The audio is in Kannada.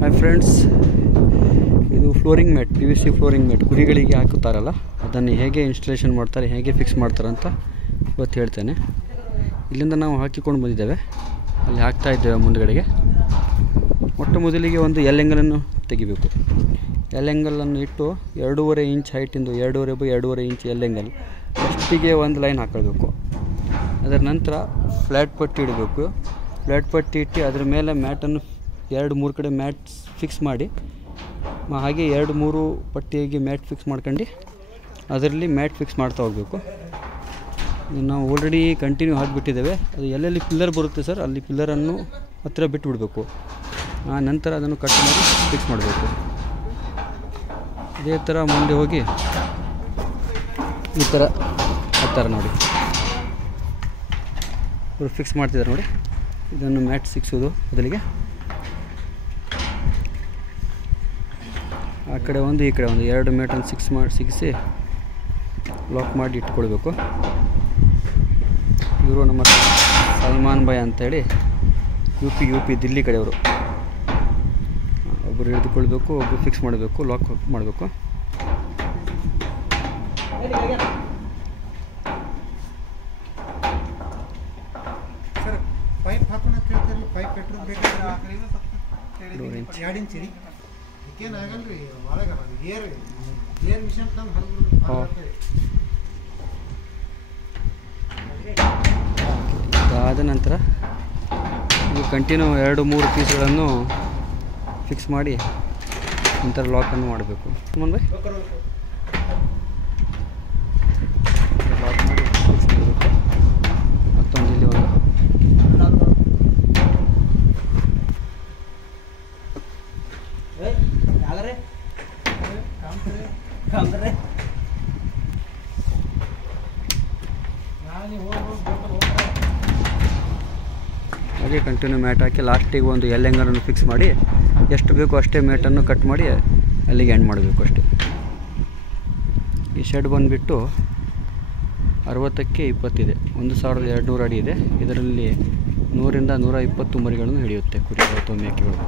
ಹಾಯ್ ಫ್ರೆಂಡ್ಸ್, ಇದು flooring mat, PVC flooring mat ಕುರಿಗಳಿಗೆ ಹಾಕುತ್ತಾರಲ್ಲ, ಅದನ್ನು ಹೇಗೆ ಇನ್ಸ್ಟಾಲೇಷನ್ ಮಾಡ್ತಾರೆ, ಹೇಗೆ ಫಿಕ್ಸ್ ಮಾಡ್ತಾರೆ ಅಂತ ಇವತ್ತು ಹೇಳ್ತೇನೆ. ಇಲ್ಲಿಂದ ನಾವು ಹಾಕಿಕೊಂಡು ಬಂದಿದ್ದೇವೆ, ಅಲ್ಲಿ ಹಾಕ್ತಾ ಇದ್ದೇವೆ ಮುಂದುಗಡೆಗೆ. ಮೊಟ್ಟ ಮೊದಲಿಗೆ ಒಂದು ಎಲ್ ಆ್ಯಂಗಲನ್ನು ತೆಗಿಬೇಕು. ಎಲ್ ಆ್ಯಂಗಲನ್ನು ಇಟ್ಟು 2.5 ಇಂಚ್ ಹೈಟಿಂದು 2.5 by 2.5 ಇಂಚ್ ಎಲ್ ಆ್ಯಂಗಲ್ ಫಸ್ಟಿಗೆ ಒಂದು ಲೈನ್ ಹಾಕಬೇಕು. ಅದರ ನಂತರ ಫ್ಲ್ಯಾಟ್ ಪಟ್ಟಿ ಇಡಬೇಕು. ಫ್ಲ್ಯಾಟ್ ಪಟ್ಟಿ ಇಟ್ಟು ಅದರ ಮೇಲೆ ಮ್ಯಾಟನ್ನು 2-3 ಕಡೆ ಮ್ಯಾಟ್ ಫಿಕ್ಸ್ ಮಾಡಿ, ಹಾಗೆ 2-3 ಪಟ್ಟಿಯಾಗಿ ಮ್ಯಾಟ್ ಫಿಕ್ಸ್ ಮಾಡ್ಕೊಂಡು ಅದರಲ್ಲಿ ಮ್ಯಾಟ್ ಫಿಕ್ಸ್ ಮಾಡ್ತಾ ಹೋಗಬೇಕು. ನಾವು ಆಲ್ರೆಡಿ ಕಂಟಿನ್ಯೂ ಹಾಕಿಬಿಟ್ಟಿದ್ದೇವೆ. ಅದು ಎಲ್ಲೆಲ್ಲಿ ಪಿಲ್ಲರ್ ಬರುತ್ತೆ ಸರ್, ಅಲ್ಲಿ ಪಿಲ್ಲರನ್ನು ಹತ್ತಿರ ಬಿಟ್ಟು ಬಿಡಬೇಕು. ಆ ನಂತರ ಅದನ್ನು ಕಟ್ ಮಾಡಿ ಫಿಕ್ಸ್ ಮಾಡಬೇಕು. ಇದೇ ಥರ ಮುಂದೆ ಹೋಗಿ ಈ ಥರ ಹತ್ತರ ನೋಡಿ, ಇವರು ಫಿಕ್ಸ್ ಮಾಡ್ತಿದ್ದಾರೆ ನೋಡಿ. ಇದನ್ನು ಮ್ಯಾಟ್ ಸಿಕ್ಸೋದು ಮೊದಲಿಗೆ, ಆ ಕಡೆ ಒಂದು ಈ ಕಡೆ ಒಂದು 2 ಮ್ಯಾಟನ್ನು ಸಿಗಿಸಿ ಲಾಕ್ ಮಾಡಿ ಇಟ್ಕೊಳ್ಬೇಕು. ಇವರು ನಮ್ಮ ಸಲ್ಮಾನ್ ಭಾಯ್ ಅಂತೇಳಿ ಯು ಪಿ ದಿಲ್ಲಿ ಕಡೆಯವರು. ಒಬ್ಬರು ಹಿಡಿದುಕೊಳ್ಬೇಕು, ಒಬ್ಬರು ಫಿಕ್ಸ್ ಮಾಡಬೇಕು, ಲಾಕ್ ಮಾಡಬೇಕು. ಪೈಪ್ ಹಾಕೋಣ ಕೇಳ್ತೀರಿ, ಪೈಪ್ ಪೆಟ್ರೋಲ್ ಬೇಕಾದ್ರೆ 2 ಇಂಚ್ ರೀ, ಏನಾಗಲ್ರಿ ಒಳಗೆ ಏರ್ ಮಿಷನ್ ತಂದು ಹೊರಬಿಡ್ಬೇಕು. ಅದಾದ ನಂತರ ಇದು ಕಂಟಿನ್ಯೂ 2-3 ಪೀಸ್ಗಳನ್ನು ಫಿಕ್ಸ್ ಮಾಡಿ ನಂತರ ಲಾಕನ್ನು ಮಾಡಬೇಕು. ಮುಂದೆ ಲಾಕ್ ಮಾಡಿ ಫಿಕ್ಸ್ ಮಾಡಬೇಕು. ಮತ್ತೊಂದು ಇಲ್ಲಿ ಒಂದು ಹಾಗೆ ಕಂಟಿನ್ಯೂ ಮ್ಯಾಟ್ ಹಾಕಿ ಲಾಸ್ಟಿಗೆ ಒಂದು ಎಲ್ ಆ್ಯಂಗಲನ್ನು ಫಿಕ್ಸ್ ಮಾಡಿ ಎಷ್ಟು ಬೇಕೋ ಅಷ್ಟೇ ಮ್ಯಾಟನ್ನು ಕಟ್ ಮಾಡಿ ಅಲ್ಲಿಗೆ ಎಂಡ್ ಮಾಡಬೇಕು ಅಷ್ಟೇ. ಈ ಶೆಡ್ ಬಂದುಬಿಟ್ಟು 60ಕ್ಕೆ 20 ಇದೆ, 1200 ಅಡಿ ಇದೆ. ಇದರಲ್ಲಿ 100ರಿಂದ 120 ಮರಿಗಳನ್ನು ಹಿಡಿಯುತ್ತೆ ಕುರಿ ಅಥವಾ ಮೇಕೆಗಳು.